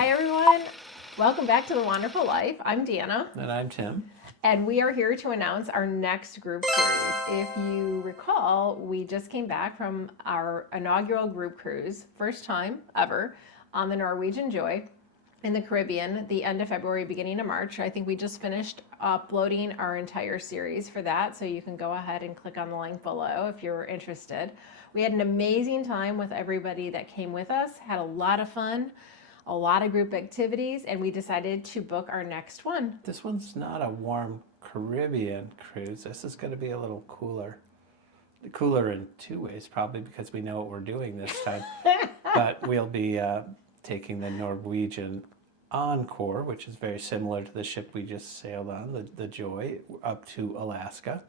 Hi everyone, welcome back to The Wanderfull Life. I'm Deanna. And I'm Tim. And we are here to announce our next group cruise. If you recall, we just came back from our inaugural group cruise, first time ever, on the Norwegian Joy in the Caribbean, the end of February, beginning of March. I think we just finished uploading our entire series for that, so you can go ahead and click on the link below if you're interested. We had an amazing time with everybody that came with us, had a lot of fun, a lot of group activities, and we decided to book our next one. This one's not a warm Caribbean cruise. This is going to be a little cooler. Cooler in two ways, probably because we know what we're doing this time. But we'll be taking the Norwegian Encore, which is very similar to the ship we just sailed on, the Joy, up to Alaska.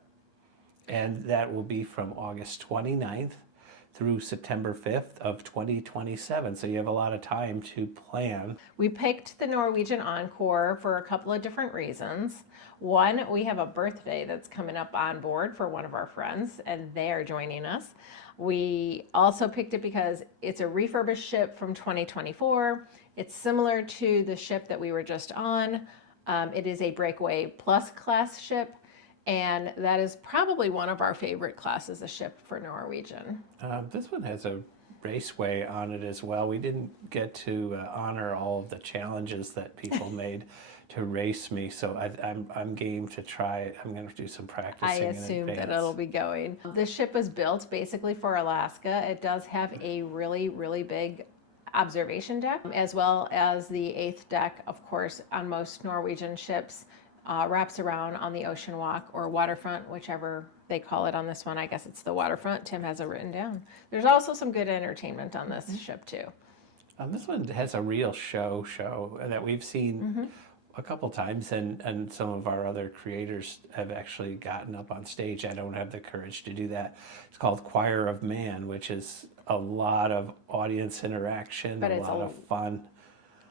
And that will be from August 29th through September 5th of 2027. So you have a lot of time to plan. We picked the Norwegian Encore for a couple of different reasons. One, we have a birthday that's coming up on board for one of our friends, and they are joining us. We also picked it because it's a refurbished ship from 2024. It's similar to the ship that we were just on. It is a Breakaway Plus class ship. And that is probably one of our favorite classes of ship for Norwegian. This one has a raceway on it as well. We didn't get to honor all of the challenges that people made to race me, so I'm game to try. I'm going to do some practicing. I assume that it'll be going. This ship was built basically for Alaska. It does have a really, really big observation deck, as well as the 8th deck, of course, on most Norwegian ships. Wraps around on the ocean walk or waterfront, whichever they call it on this one. I guess it's the waterfront. Tim has it written down. There's also some good entertainment on this ship too. This one has a real show that we've seen a couple times, and some of our other creators have actually gotten up on stage. I don't have the courage to do that. It's called Choir of Man, which is a lot of audience interaction, but a lot of fun.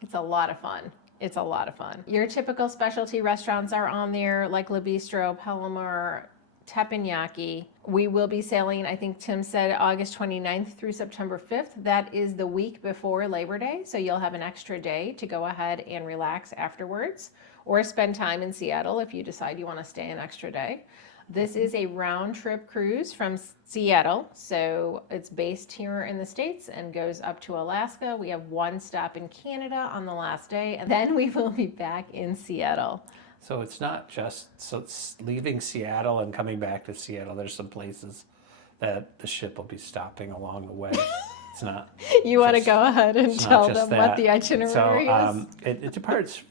It's a lot of fun. It's a lot of fun. Your typical specialty restaurants are on there, like Le Bistro, Palomar, Teppanyaki. We will be sailing, I think Tim said, August 29th through September 5th. That is the week before Labor Day, so you'll have an extra day to go ahead and relax afterwards, or spend time in Seattle if you decide you want to stay an extra day. This is a round trip cruise from Seattle, so it's based here in the States and goes up to Alaska. We have one stop in Canada on the last day, and then we will be back in Seattle. So it's not just it's leaving Seattle and coming back to Seattle. There's some places that the ship will be stopping along the way. It's not. You want to go ahead and tell them what the itinerary is? It departs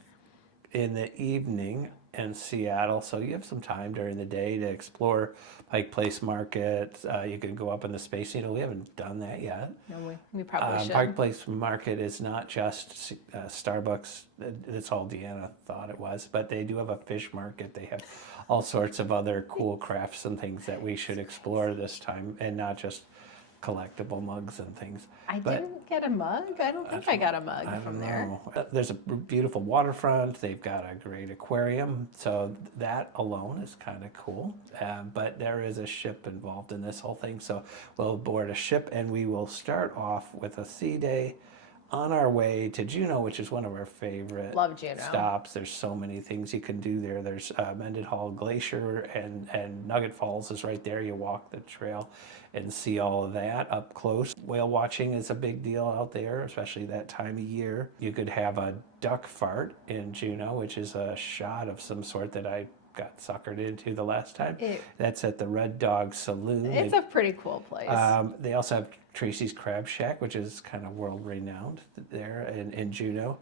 in the evening in Seattle, so you have some time during the day to explore Pike Place Market. You can go up in the Space Needle. We haven't done that yet. No, we probably should. Pike Place Market is not just Starbucks. That's all Deanna thought it was, but they do have a fish market. They have all sorts of other cool crafts and things that we should explore this time, and not just collectible mugs and things. I didn't get a mug. I don't think I got a mug from there. There's a beautiful waterfront. They've got a great aquarium. So that alone is kind of cool. But there is a ship involved in this whole thing. So we'll board a ship and we will start off with a sea day on our way to Juneau, which is one of our favorite stops. There's so many things you can do there. There's Mendenhall Glacier and Nugget Falls is right there. You walk the trail and see all of that up close. Whale watching is a big deal out there, especially that time of year. You could have a duck fart in Juneau, which is a shot of some sort that I got suckered into the last time. That's at the Red Dog Saloon. It's a pretty cool place. They also have Tracy's Crab Shack, which is kind of world renowned there in Juneau.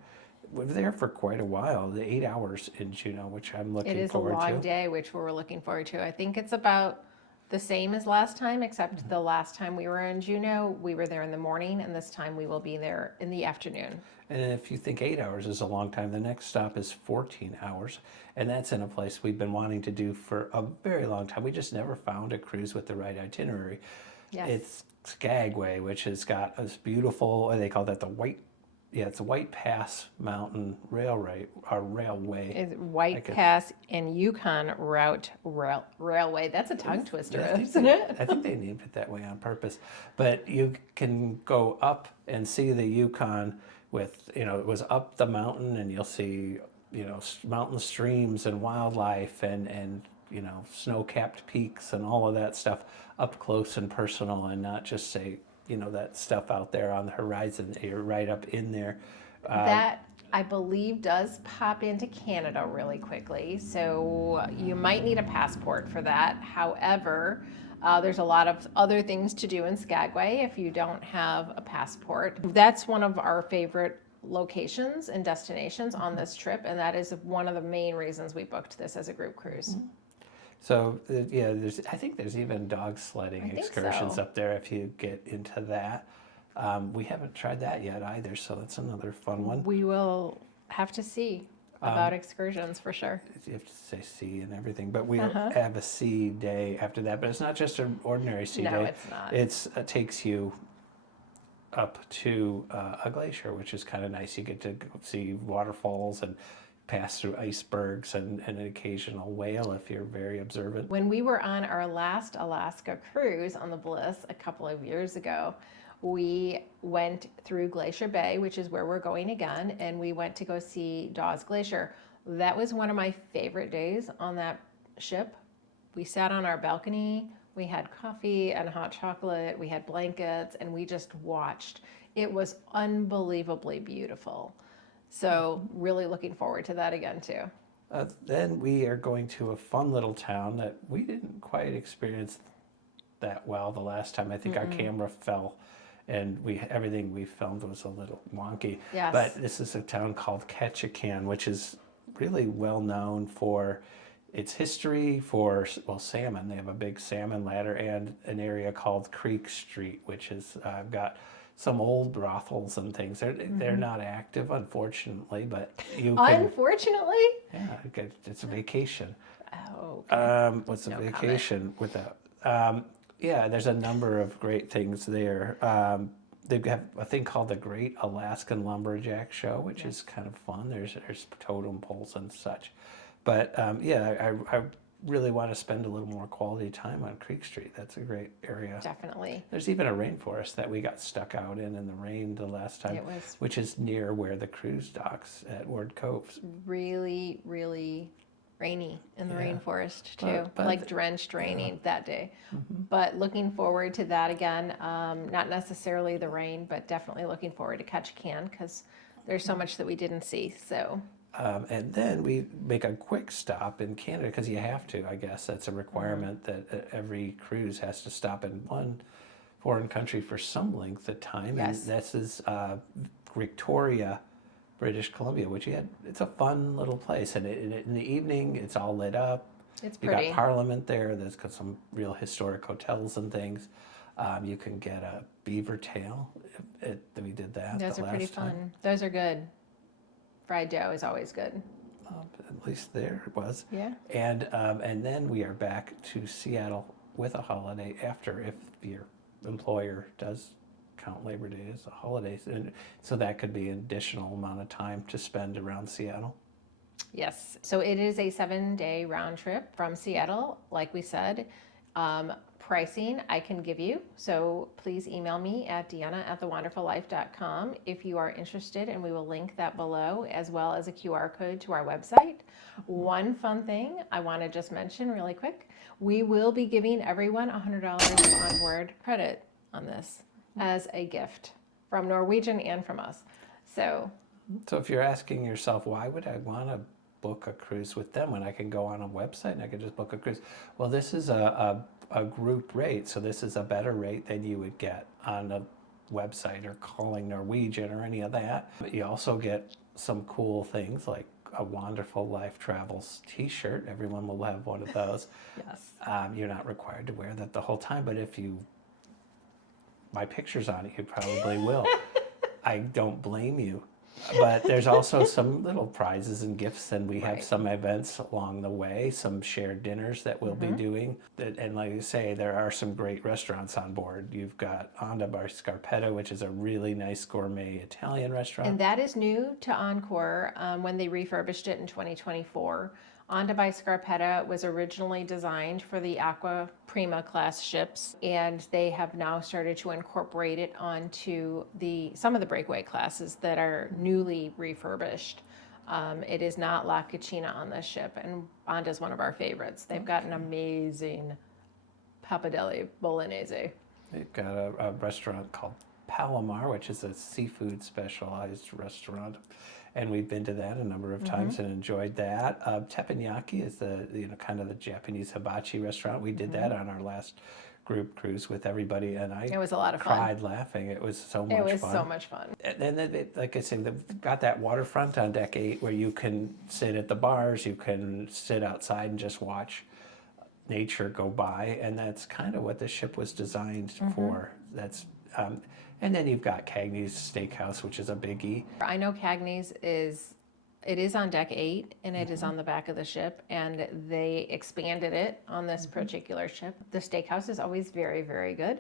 We were there for quite a while, the 8 hours in Juneau, which I'm looking forward to. It is a long day, which we're looking forward to. I think it's about the same as last time, except the last time we were in Juneau, we were there in the morning, and this time we will be there in the afternoon. And if you think 8 hours is a long time, the next stop is 14 hours. And that's in a place we've been wanting to do for a very long time. We just never found a cruise with the right itinerary. Yes. It's Skagway, which has got this beautiful, they call that it's a White Pass Mountain Railway. It's White Pass and Yukon Route Railway. That's a tongue twister, isn't it? I think they named it that way on purpose. But you can go up and see the Yukon with, it was up the mountain, and you'll see, mountain streams and wildlife and snow-capped peaks and all of that stuff up close and personal, and not just say, that stuff out there on the horizon. You're right up in there. That, I believe, does pop into Canada really quickly, so you might need a passport for that. However, there's a lot of other things to do in Skagway if you don't have a passport. That's one of our favorite locations and destinations on this trip, and that is one of the main reasons we booked this as a group cruise. So yeah, I think there's even dog sledding excursions so. up there if you get into that. We haven't tried that yet either, so that's another fun one. We will have to see about excursions for sure. You have to say sea and everything, but we have a sea day after that. But it's not just an ordinary sea day. No, it's not. It takes you up to a glacier, which is kind of nice. You get to see waterfalls and pass through icebergs and an occasional whale if you're very observant. When we were on our last Alaska cruise on the Bliss a couple of years ago, we went through Glacier Bay, which is where we're going again, and we went to go see Dawes Glacier. That was one of my favorite days on that ship. We sat on our balcony, we had coffee and hot chocolate, we had blankets, and we just watched. It was unbelievably beautiful. So really looking forward to that again too. Then we are going to a fun little town that we didn't quite experience that well the last time. I think our camera fell, and everything we filmed was a little wonky. Yes. But this is a town called Ketchikan, which is really well known for its history, for, well, salmon. They have a big salmon ladder, and an area called Creek Street, which has got some old brothels and things. They're not active, unfortunately, but you can... Unfortunately? Yeah, it's a vacation. Oh, okay. What's a No vacation without... yeah, there's a number of great things there. They have a thing called the Great Alaskan Lumberjack Show, which is kind of fun. There's totem poles and such. But yeah, I really want to spend a little more quality time on Creek Street. That's a great area. Definitely. There's even a rainforest that we got stuck out in the rain the last time, which is near where the cruise docks at Ward Cove. Really, really rainy in the rainforest too, but like drenched raining that day. But looking forward to that again. Not necessarily the rain, but definitely looking forward to Ketchikan because there's so much that we didn't see. So. And then we make a quick stop in Canada because you have to, I guess. That's a requirement that every cruise has to stop in one foreign country for some length of time. Yes. And this is Victoria, British Columbia, which it's a fun little place. And in the evening, it's all lit up. It's You pretty. got Parliament there. There's got some real historic hotels and things. You can get a beaver tail. We did that Those the are last pretty time. fun. Those are good. Fried dough is always good. At least there it was. Yeah. And then we are back to Seattle with a holiday after, if your employer does count Labor Day as a holiday. And so that could be an additional amount of time to spend around Seattle. Yes. So it is a 7-day round trip from Seattle, like we said. Pricing I can give you. So please email me at Deanna@thewanderfullife.com if you are interested, and we will link that below, as well as a QR code to our website. One fun thing I want to just mention really quick. We will be giving everyone $100 onboard credit on this as a gift from Norwegian and from us. So if you're asking yourself, why would I want to book a cruise with them when I can go on a website and I can just book a cruise? Well, this is a group rate, so this is a better rate than you would get on a website or calling Norwegian or any of that. But you also get some cool things like a Wanderfull Life Travels t-shirt. Everyone will have one of those. yes. You're not required to wear that the whole time, but if my picture's on it, you probably will. I don't blame you. But there's also some little prizes and gifts, and we have some events along the way, some shared dinners that we'll be doing. And like you say, there are some great restaurants on board. You've got Onda Bar Scarpetta, which is a really nice gourmet Italian restaurant. And that is new to Encore when they refurbished it in 2024. Onda by Scarpetta was originally designed for the Aqua Prima class ships, and they have now started to incorporate it onto some of the breakaway classes that are newly refurbished. It is not La Cucina on this ship, and Onda is one of our favorites. They've got an amazing pappardelle bolognese. They've got a restaurant called Palomar, which is a seafood specialized restaurant, and we've been to that a number of times and enjoyed that. Teppanyaki is the kind of the Japanese hibachi restaurant. We did that on our last group cruise with everybody, and It was a lot of fun. cried laughing. It was so much fun. It was so much fun. And then, like I said, they've got that waterfront on deck 8 where you can sit at the bars, you can sit outside and just watch nature go by, and that's kind of what the ship was designed for. That's and then you've got Cagney's Steakhouse, which is a biggie. I know Cagney's is on deck 8 and it is on the back of the ship, and they expanded it on this particular ship. The steakhouse is always very, very good,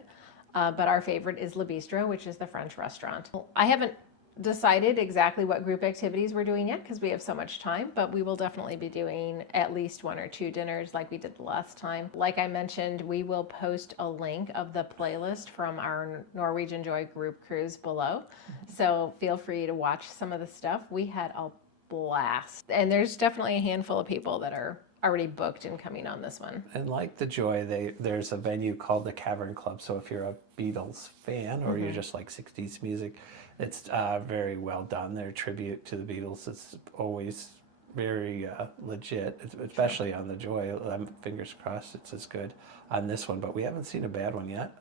but our favorite is Le Bistro, which is the French restaurant. I haven't decided exactly what group activities we're doing yet because we have so much time, but we will definitely be doing at least 1 or 2 dinners like we did the last time. Like I mentioned, we will post a link of the playlist from our Norwegian Joy group cruise below, so feel free to watch some of the stuff. We had a blast, and there's definitely a handful of people that are already booked and coming on this one. And like the Joy, there's a venue called the Cavern Club, so if you're a Beatles fan or you just like 60s music, it's very well done. Their tribute to the Beatles is always very legit, especially on the Joy. Fingers crossed it's as good on this one, but we haven't seen a bad one yet.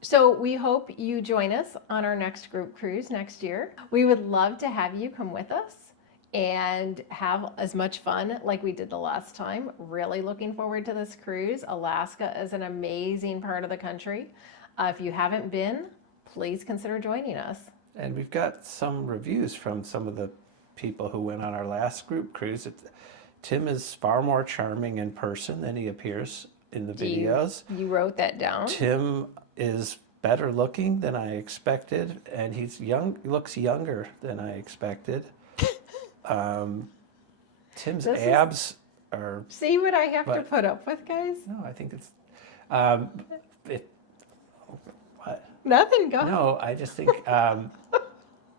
So we hope you join us on our next group cruise next year. We would love to have you come with us and have as much fun like we did the last time. Really looking forward to this cruise. Alaska is an amazing part of the country. If you haven't been, please consider joining us. And we've got some reviews from some of the people who went on our last group cruise. Tim is far more charming in person than he appears in the videos. You wrote that down. Tim is better looking than I expected, and he's looks younger than I expected. Tim's abs are... See what I have to put up with, guys? No, I think it's... what? Nothing, go. No, I just think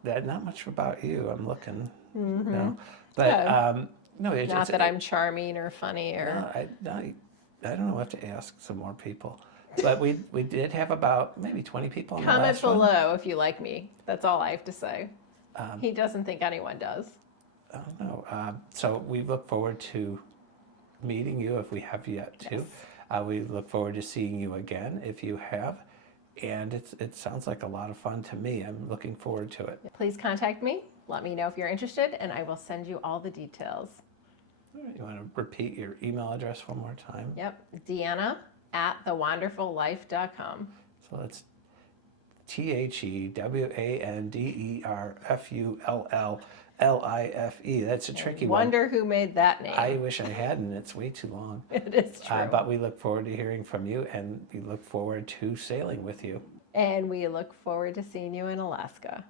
that not much about you. I'm looking. No, but no, not that I'm charming or funny or. No, I don't know. I have to ask some more people. But we did have about maybe 20 people. Comment below if you like me. That's all I have to say. He doesn't think anyone does. I don't know. So we look forward to meeting you if we have yet to. Yes. We look forward to seeing you again if you have. And it sounds like a lot of fun to me. I'm looking forward to it. Please contact me. Let me know if you're interested, and I will send you all the details. All right, you want to repeat your email address one more time? Yep. Deanna at thewanderfullife.com. So it's TheWanderfulLife. That's a tricky one. Wonder who made that name. I wish I hadn't. It's way too long. It is true. But we look forward to hearing from you, and we look forward to sailing with you. And we look forward to seeing you in Alaska.